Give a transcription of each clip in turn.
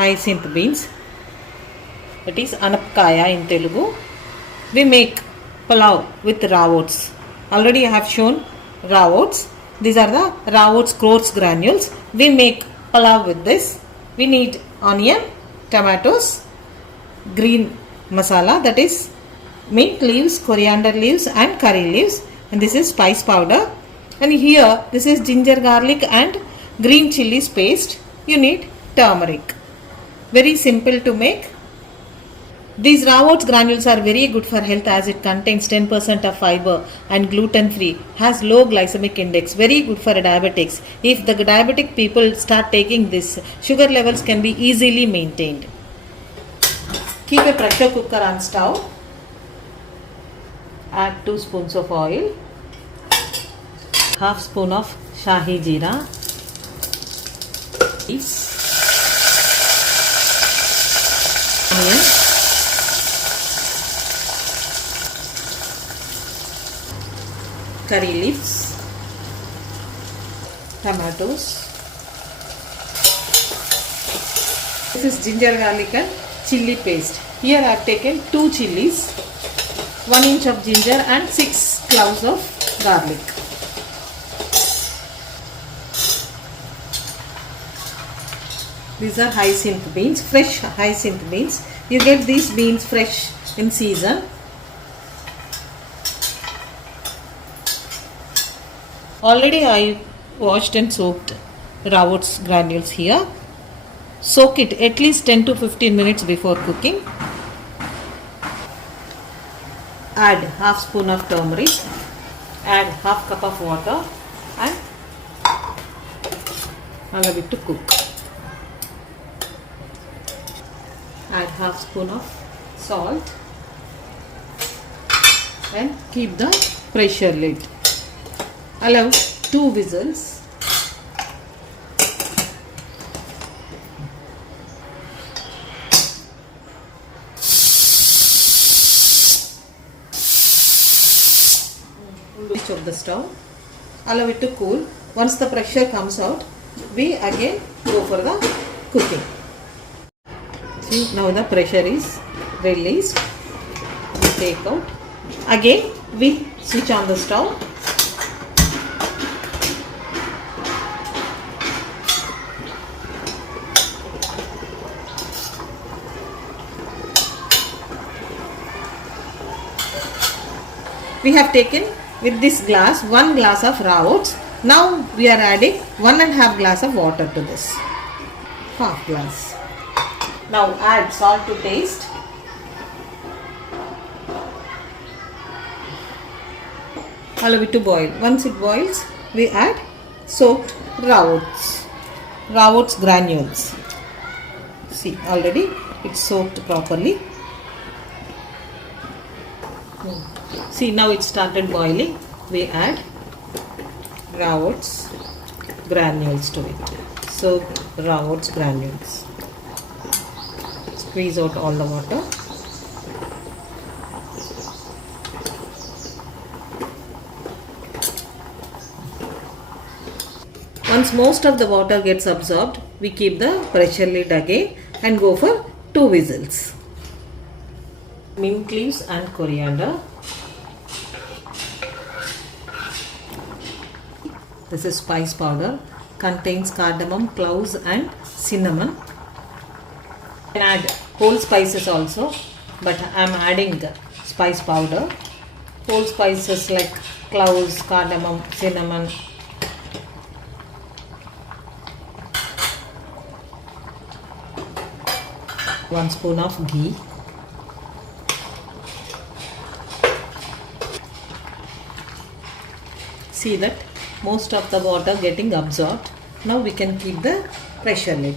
hyacinth beans. It is Anapakaya in Telugu. We make puloav with raw oats. Already I have shown raw oats. These are the raw oats coarse granules. We make puloav with this. We need onion, tomatoes, green masala, that is mint leaves, coriander leaves and curry leaves, and this is spice powder. And here this is ginger garlic and green chilies paste. You need turmeric. Very simple to make. These raw oats granules are very good for health as it contains 10% of fiber and gluten free, has low glycemic index, very good for diabetics. If the diabetic people start taking this, sugar levels can be easily maintained. Keep a pressure cooker on stove. Add 2 spoons of oil, half spoon of shahi jeera, onion, curry leaves, tomatoes. This is ginger garlic and chilli paste. Here I have taken 2 chillies, 1 inch of ginger and 6 cloves of garlic. These are hyacinth beans, fresh hyacinth beans. You get these beans fresh in season. Already I washed and soaked raw oats granules here. Soak it at least 10 to 15 minutes before cooking. Add half spoon of turmeric. Add half cup of water and allow it to cook. Add half spoon of salt and keep the pressure lid. Allow 2 whistles. Switch off the stove. Allow it to cool. Once the pressure comes out, we again go for the cooking. See, now the pressure is released. We take out. Again we switch on the stove. We have taken with this glass 1 glass of raw oats. Now we are adding 1.5 glass of water to this. Half glass. Now add salt to taste. Allow it to boil. Once it boils, we add soaked raw oats granules. See, already it's soaked properly. See, now it started boiling. We add raw oats granules to it. Soaked raw oats granules. Squeeze out all the water. Once most of the water gets absorbed, we keep the pressure lid again and go for 2 whistles. Mint leaves and coriander. This is spice powder. Contains cardamom, cloves and cinnamon. You can add whole spices also, but I am adding the spice powder. Whole spices like cloves, cardamom, cinnamon. One spoon of ghee. See that most of the water getting absorbed. Now we can keep the pressure lid.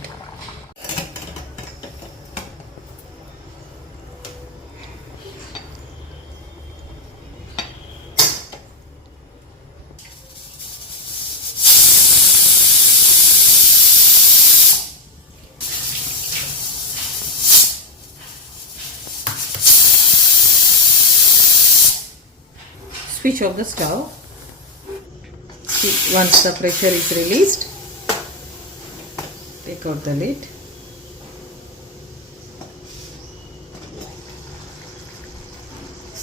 Switch off the stove. Once the pressure is released, take out the lid.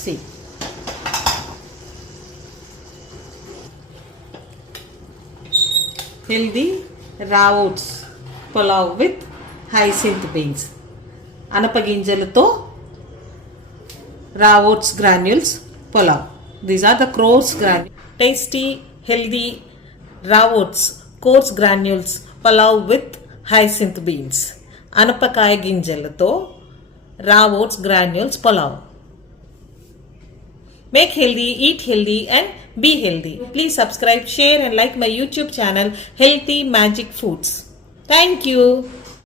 See. Healthy raw oats pulav with hyacinth beans. Anapaginjalato raw oats granules pulav. These are the coarse granules. Tasty, healthy raw oats coarse granules pulav with hyacinth beans. Anapakaya ginjalato raw oats granules pulav. Make healthy, eat healthy and be healthy. Please subscribe, share and like my YouTube channel Healthy Magic Foods. Thank you.